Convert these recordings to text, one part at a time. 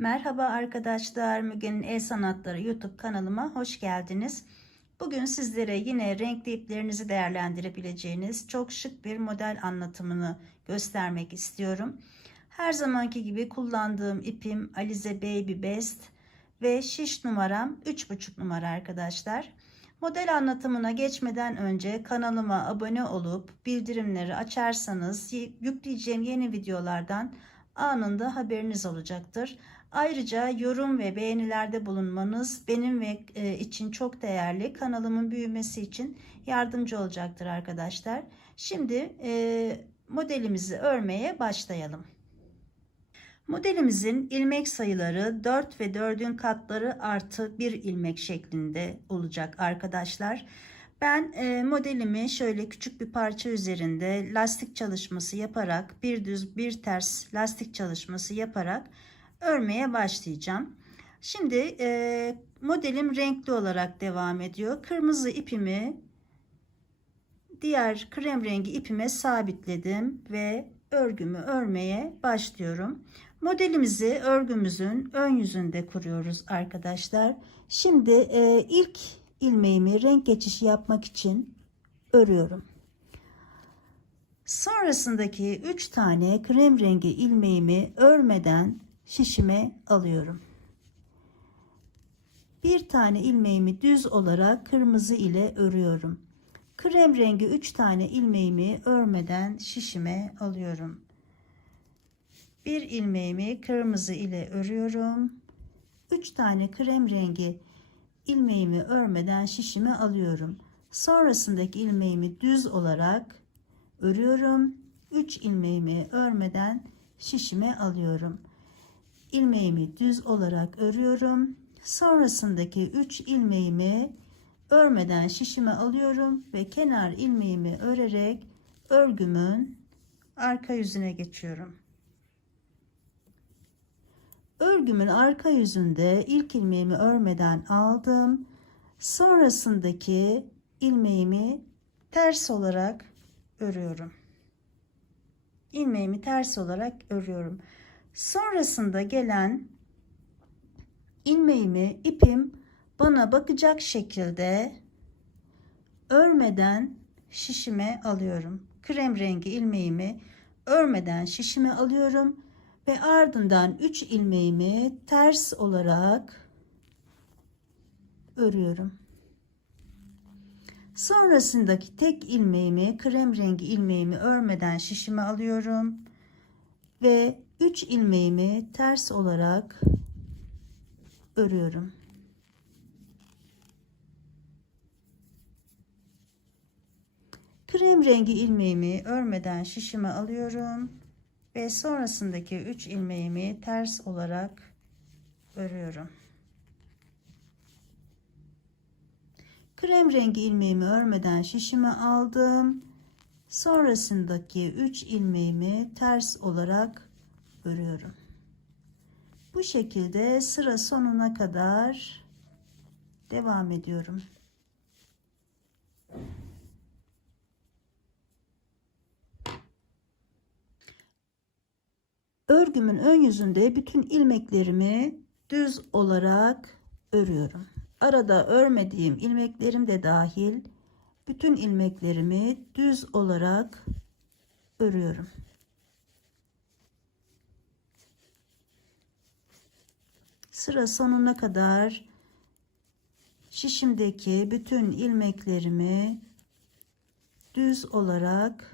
Merhaba arkadaşlar, Müge'nin El Sanatları YouTube kanalıma hoş geldiniz. Bugün sizlere yine renkli iplerinizi değerlendirebileceğiniz çok şık bir model anlatımını göstermek istiyorum. Her zamanki gibi kullandığım ipim Alize Baby Best ve şiş numaram 3,5 numara arkadaşlar. Model anlatımına geçmeden önce kanalıma abone olup bildirimleri açarsanız yükleyeceğim yeni videolardan anında haberiniz olacaktır. Ayrıca yorum ve beğenilerde bulunmanız benim ve e, için çok değerli. Kanalımın büyümesi için yardımcı olacaktır arkadaşlar. Şimdi e, modelimizi örmeye başlayalım. Modelimizin ilmek sayıları 4 ve 4'ün katları artı 1 ilmek şeklinde olacak arkadaşlar. Ben e, modelimi şöyle küçük bir parça üzerinde lastik çalışması yaparak bir düz bir ters lastik çalışması yaparak örmeye başlayacağım. Şimdi e, modelim renkli olarak devam ediyor. Kırmızı ipimi diğer krem rengi ipime sabitledim ve örgümü örmeye başlıyorum. Modelimizi örgümüzün ön yüzünde kuruyoruz arkadaşlar. Şimdi e, ilk ilmeğimi renk geçişi yapmak için örüyorum. Sonrasındaki 3 tane krem rengi ilmeğimi örmeden şişime alıyorum. Bir tane ilmeğimi düz olarak kırmızı ile örüyorum. Krem rengi 3 tane ilmeğimi örmeden şişime alıyorum. Bir ilmeğimi kırmızı ile örüyorum. 3 tane krem rengi ilmeğimi örmeden şişime alıyorum. Sonrasındaki ilmeğimi düz olarak örüyorum. 3 ilmeğimi örmeden şişime alıyorum ilmeğimi düz olarak örüyorum. Sonrasındaki 3 ilmeğimi örmeden şişime alıyorum ve kenar ilmeğimi örerek örgümün arka yüzüne geçiyorum. Örgümün arka yüzünde ilk ilmeğimi örmeden aldım. Sonrasındaki ilmeğimi ters olarak örüyorum. İlmeğimi ters olarak örüyorum. Sonrasında gelen ilmeğimi ipim bana bakacak şekilde örmeden şişime alıyorum. Krem rengi ilmeğimi örmeden şişime alıyorum ve ardından 3 ilmeğimi ters olarak örüyorum. Sonrasındaki tek ilmeğimi krem rengi ilmeğimi örmeden şişime alıyorum ve 3 ilmeğimi ters olarak örüyorum. Krem rengi ilmeğimi örmeden şişime alıyorum ve sonrasındaki 3 ilmeğimi ters olarak örüyorum. Krem rengi ilmeğimi örmeden şişime aldım. Sonrasındaki 3 ilmeğimi ters olarak örüyorum. Bu şekilde sıra sonuna kadar devam ediyorum. Örgümün ön yüzünde bütün ilmeklerimi düz olarak örüyorum. Arada örmediğim ilmeklerim de dahil bütün ilmeklerimi düz olarak örüyorum. sıra sonuna kadar şişimdeki bütün ilmeklerimi düz olarak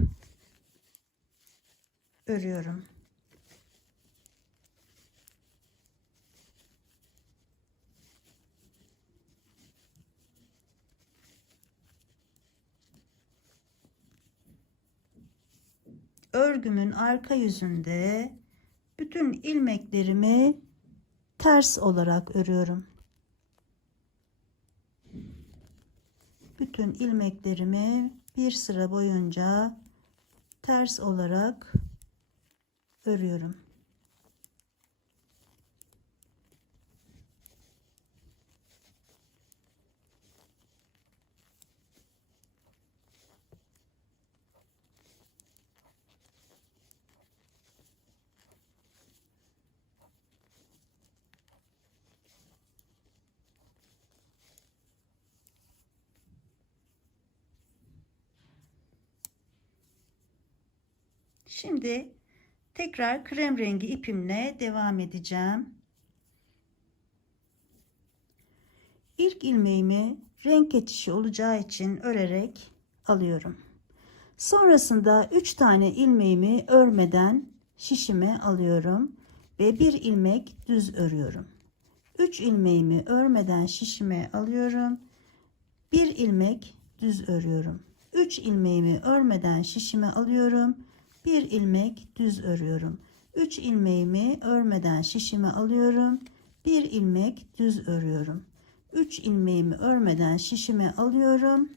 örüyorum. Örgümün arka yüzünde bütün ilmeklerimi ters olarak örüyorum. Bütün ilmeklerimi bir sıra boyunca ters olarak örüyorum. Şimdi tekrar krem rengi ipimle devam edeceğim. İlk ilmeğimi renk geçişi olacağı için örerek alıyorum. Sonrasında 3 tane ilmeğimi örmeden şişime alıyorum ve bir ilmek düz örüyorum. 3 ilmeğimi örmeden şişime alıyorum. Bir ilmek düz örüyorum. 3 ilmeğimi örmeden şişime alıyorum. Bir ilmek düz örüyorum. 3 ilmeğimi örmeden şişime alıyorum. Bir ilmek düz örüyorum. 3 ilmeğimi örmeden şişime alıyorum.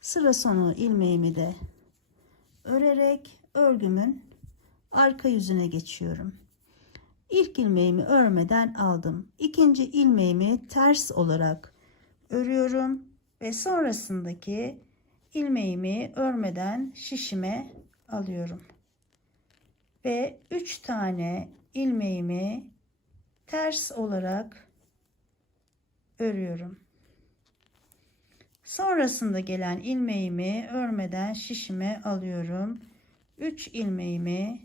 Sıra sonu ilmeğimi de örerek örgümün arka yüzüne geçiyorum. İlk ilmeğimi örmeden aldım. İkinci ilmeğimi ters olarak örüyorum ve sonrasındaki ilmeğimi örmeden şişime alıyorum. Ve 3 tane ilmeğimi ters olarak örüyorum. Sonrasında gelen ilmeğimi örmeden şişime alıyorum. 3 ilmeğimi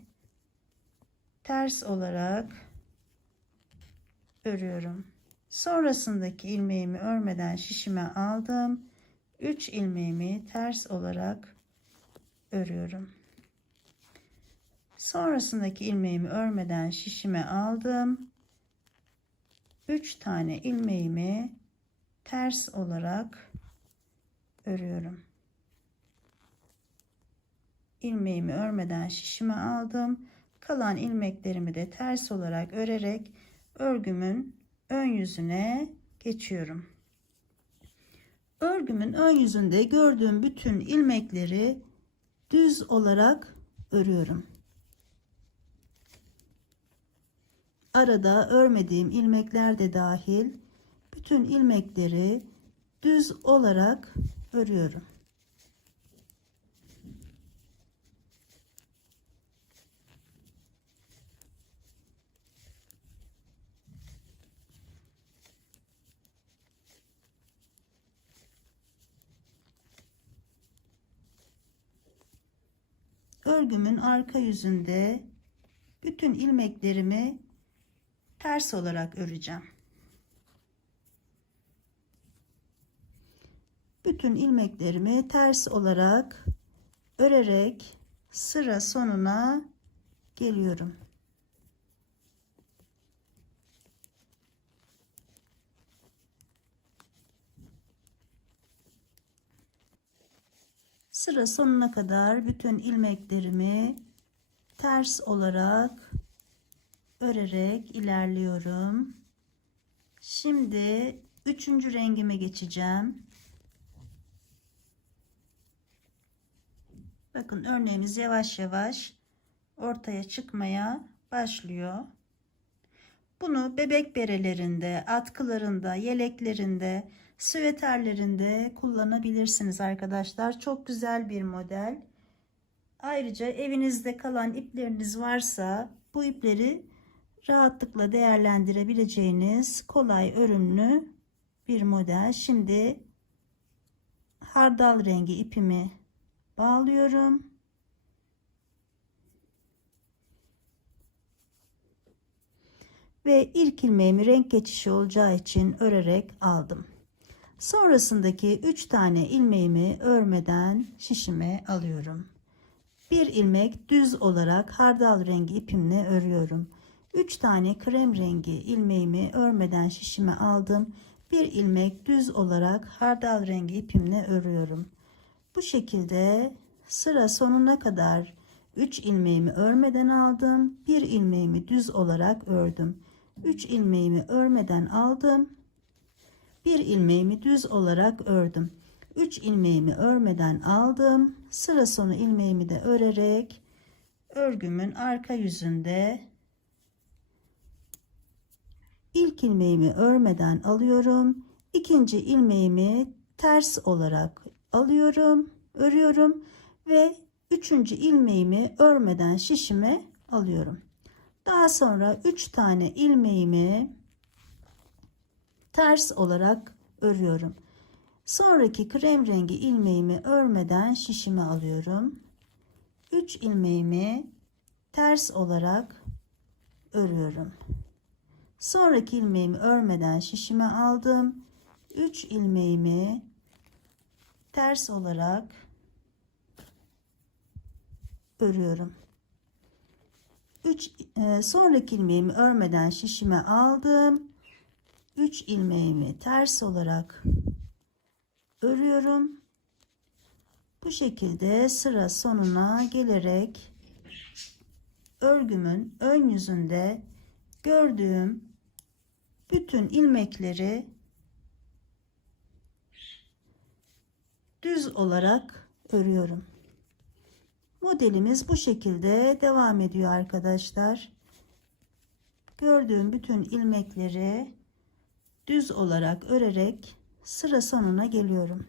ters olarak örüyorum. Sonrasındaki ilmeğimi örmeden şişime aldım. 3 ilmeğimi ters olarak örüyorum. Sonrasındaki ilmeğimi örmeden şişime aldım. 3 tane ilmeğimi ters olarak örüyorum. ilmeğimi örmeden şişime aldım. Kalan ilmeklerimi de ters olarak örerek örgümün ön yüzüne geçiyorum. Örgümün ön yüzünde gördüğüm bütün ilmekleri düz olarak örüyorum. Arada örmediğim ilmekler de dahil bütün ilmekleri düz olarak örüyorum. Örgümün arka yüzünde bütün ilmeklerimi ters olarak öreceğim. Bütün ilmeklerimi ters olarak örerek sıra sonuna geliyorum. Sıra sonuna kadar bütün ilmeklerimi ters olarak örerek ilerliyorum. Şimdi üçüncü rengime geçeceğim. Bakın örneğimiz yavaş yavaş ortaya çıkmaya başlıyor. Bunu bebek berelerinde, atkılarında, yeleklerinde, süveterlerinde kullanabilirsiniz arkadaşlar. Çok güzel bir model. Ayrıca evinizde kalan ipleriniz varsa bu ipleri rahatlıkla değerlendirebileceğiniz kolay örümlü bir model. Şimdi hardal rengi ipimi bağlıyorum. Ve ilk ilmeğimi renk geçişi olacağı için örerek aldım. Sonrasındaki 3 tane ilmeğimi örmeden şişime alıyorum. Bir ilmek düz olarak hardal rengi ipimle örüyorum. 3 tane krem rengi ilmeğimi örmeden şişime aldım. Bir ilmek düz olarak hardal rengi ipimle örüyorum. Bu şekilde sıra sonuna kadar 3 ilmeğimi örmeden aldım. Bir ilmeğimi düz olarak ördüm. 3 ilmeğimi örmeden aldım. Bir ilmeğimi düz olarak ördüm. 3 ilmeğimi örmeden aldım. Sıra sonu ilmeğimi de örerek örgümün arka yüzünde ilk ilmeğimi örmeden alıyorum. İkinci ilmeğimi ters olarak alıyorum, örüyorum ve üçüncü ilmeğimi örmeden şişime alıyorum. Daha sonra 3 tane ilmeğimi ters olarak örüyorum. Sonraki krem rengi ilmeğimi örmeden şişime alıyorum. 3 ilmeğimi ters olarak örüyorum. Sonraki ilmeğimi örmeden şişime aldım. 3 ilmeğimi ters olarak örüyorum. 3 e, sonraki ilmeğimi örmeden şişime aldım. 3 ilmeğimi ters olarak örüyorum. Bu şekilde sıra sonuna gelerek örgümün ön yüzünde gördüğüm bütün ilmekleri düz olarak örüyorum. Modelimiz bu şekilde devam ediyor arkadaşlar. Gördüğüm bütün ilmekleri düz olarak örerek sıra sonuna geliyorum.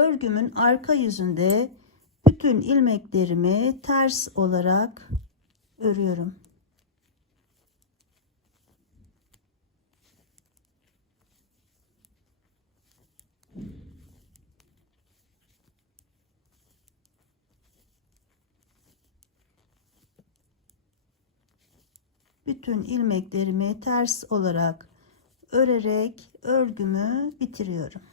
Örgümün arka yüzünde bütün ilmeklerimi ters olarak örüyorum. Bütün ilmeklerimi ters olarak örerek örgümü bitiriyorum.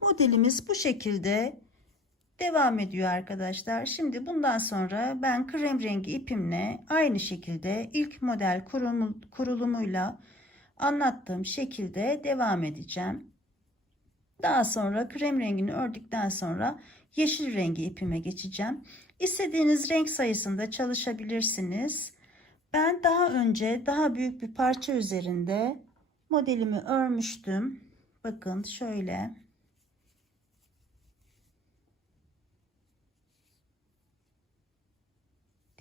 Modelimiz bu şekilde devam ediyor arkadaşlar. Şimdi bundan sonra ben krem rengi ipimle aynı şekilde ilk model kurulumuyla anlattığım şekilde devam edeceğim. Daha sonra krem rengini ördükten sonra yeşil rengi ipime geçeceğim. İstediğiniz renk sayısında çalışabilirsiniz. Ben daha önce daha büyük bir parça üzerinde modelimi örmüştüm. Bakın şöyle.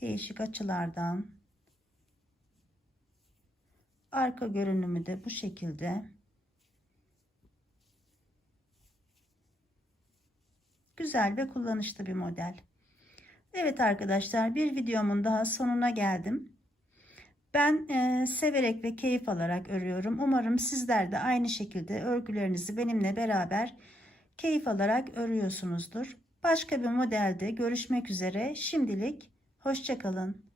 Değişik açılardan. Arka görünümü de bu şekilde. Güzel ve kullanışlı bir model. Evet arkadaşlar bir videomun daha sonuna geldim. Ben e, severek ve keyif alarak örüyorum. Umarım sizler de aynı şekilde örgülerinizi benimle beraber keyif alarak örüyorsunuzdur. Başka bir modelde görüşmek üzere. Şimdilik Hoşçakalın.